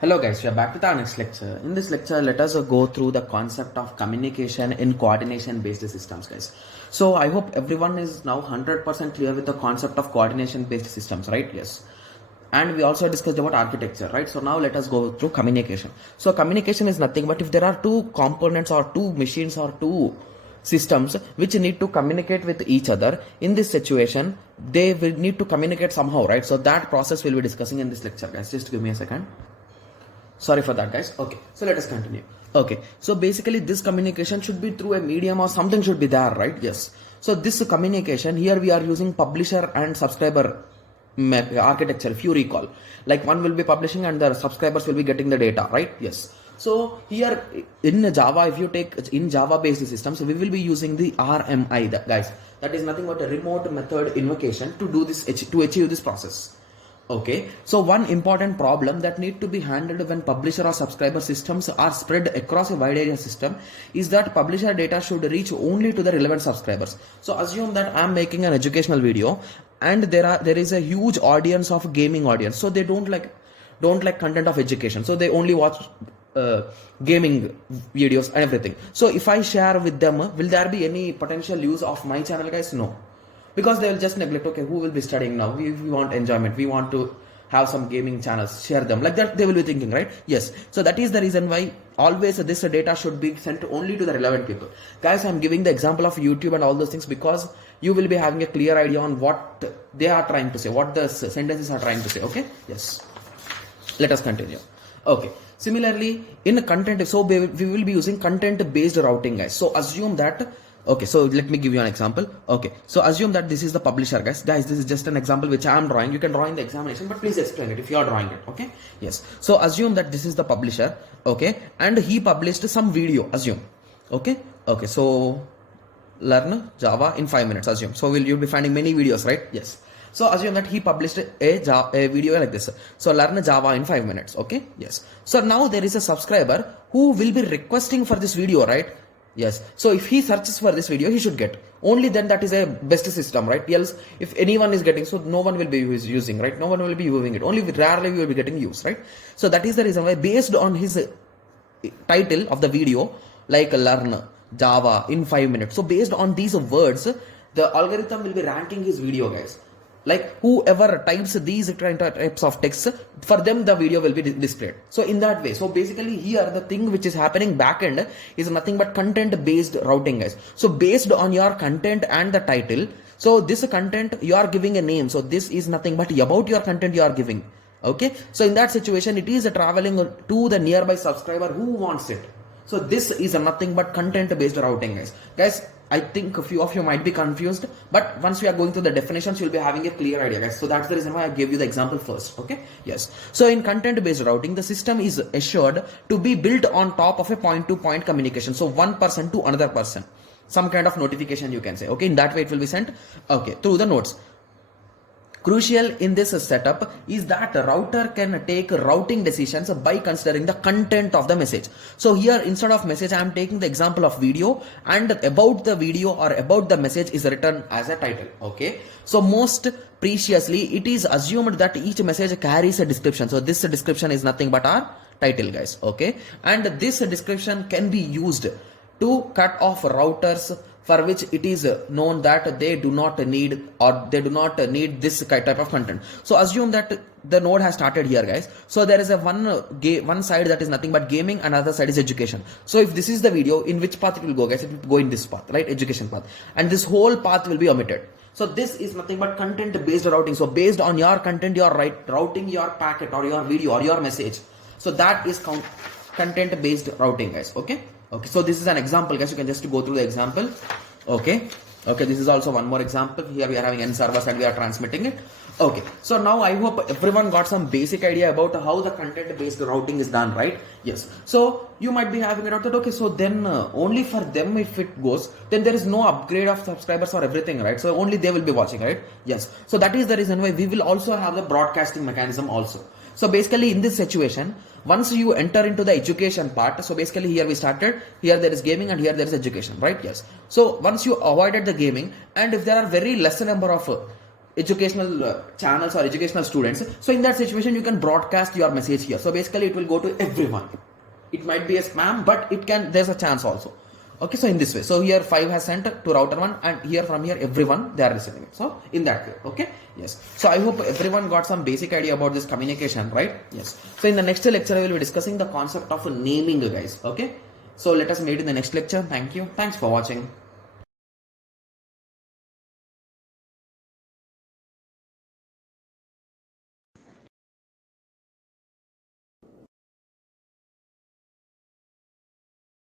Hello guys, we are back with our next lecture. In this lecture, let us go through the concept of communication in coordination based systems guys. So I hope everyone is now 100% clear with the concept of coordination based systems, right? Yes. And we also discussed about architecture, right? So now let us go through communication. So communication is nothing but if there are two components or two machines or two systems which need to communicate with each other, in this situation they will need to communicate somehow, right? So that process we'll be discussing in this lecture guys. Just give me a second. Sorry for that guys. Okay, so let us continue. Okay, so basically this communication should be through a medium or something should be there, right? Yes. So this communication here we are using publisher and subscriber architecture, if you recall. Like one will be publishing and the subscribers will be getting the data, right? Yes. So here in Java, if you take in Java based systems, we will be using the RMI, guys. That is nothing but a remote method invocation to do this, to achieve this process. Okay, so one important problem that need to be handled when publisher or subscriber systems are spread across a wide area system is that publisher data should reach only to the relevant subscribers. So assume that I am making an educational video and there is a huge audience of gaming audience. So they don't like content of education. So they only watch gaming videos and everything. So if I share with them, will there be any potential use of my channel guys? No. Because they will just neglect, okay, who will be studying now? We want enjoyment. We want to have some gaming channels, share them. Like that, they will be thinking, right? Yes. So that is the reason why always this data should be sent only to the relevant people. Guys, I'm giving the example of YouTube and all those things because you will be having a clear idea on what they are trying to say, what the sentences are trying to say, okay? Yes. Let us continue. Okay. Similarly, in content, so we will be using content-based routing, guys. So assume that. Okay, so let me give you an example. Okay, so assume that this is the publisher, guys. This is just an example which I am drawing. You can draw in the examination, but please explain it if you are drawing it. Okay, yes. So assume that this is the publisher. Okay, and he published some video. Assume. Okay, okay. So learn Java in 5 minutes. Assume. So you'll be finding many videos, right? Yes. So assume that he published a video like this. So learn Java in 5 minutes. Okay. Yes. So now there is a subscriber who will be requesting for this video, right? Yes. So if he searches for this video, he should get. Only then that is a best system, right? Else, if anyone is getting, so no one will be using, right? No one will be viewing it. Only rarely we will be getting used, right? So that is the reason why based on his title of the video, like learn Java in 5 minutes. So based on these words, the algorithm will be ranking his video, guys. Like whoever types these types of text, for them the video will be displayed. So in that way, so basically here the thing which is happening backend is nothing but content based routing, guys. So based on your content and the title, so this content you are giving a name. So this is nothing but about your content you are giving. Okay. So in that situation, it is traveling to the nearby subscriber who wants it. So this is nothing but content based routing, guys. I think a few of you might be confused, but once we are going through the definitions, you'll be having a clear idea, guys. So that's the reason why I gave you the example first. Okay. Yes. So in content based routing, the system is assured to be built on top of a point to point communication. So one person to another person, some kind of notification you can say. Okay. In that way it will be sent. Okay. Through the nodes. Crucial in this setup is that router can take routing decisions by considering the content of the message. So here instead of message, I am taking the example of video, and about the video or about the message is written as a title. Okay. So most preciously, it is assumed that each message carries a description. So this description is nothing but our title, guys. Okay. And this description can be used to cut off routers for which it is known that they do not need this type of content. So assume that the node has started here, guys. So there is a one side that is nothing but gaming, and other side is education. So if this is the video, in which path it will go, guys? It will go in this path, right? Education path, and this whole path will be omitted. So this is nothing but content based routing. So based on your content, you are routing your packet or your video or your message. So that is content based routing, guys. Okay. Okay, so this is an example, guys. You can just go through the example. Okay. Okay, this is also one more example. Here we are having n servers and we are transmitting it. Okay, so now I hope everyone got some basic idea about how the content based routing is done, right? Yes. So you might be having it out that, okay, so then only for them if it goes, then there is no upgrade of subscribers or everything, right? So only they will be watching, right? Yes. So that is the reason why we will also have the broadcasting mechanism also. So basically in this situation, once you enter into the education part, so basically here we started, here there is gaming and here there is education, right? Yes. So once you avoided the gaming, and if there are very less number of educational channels or educational students. So in that situation, you can broadcast your message here. So basically it will go to everyone. It might be a spam, but it can, there's a chance also. Okay, so in this way, so here 5 has sent to router 1, and here from here everyone they are receiving it. So in that way, okay, yes. So I hope everyone got some basic idea about this communication, right? Yes. So in the next lecture I will be discussing the concept of naming, guys. Okay, so let us meet in the next lecture. Thank you, thanks for watching.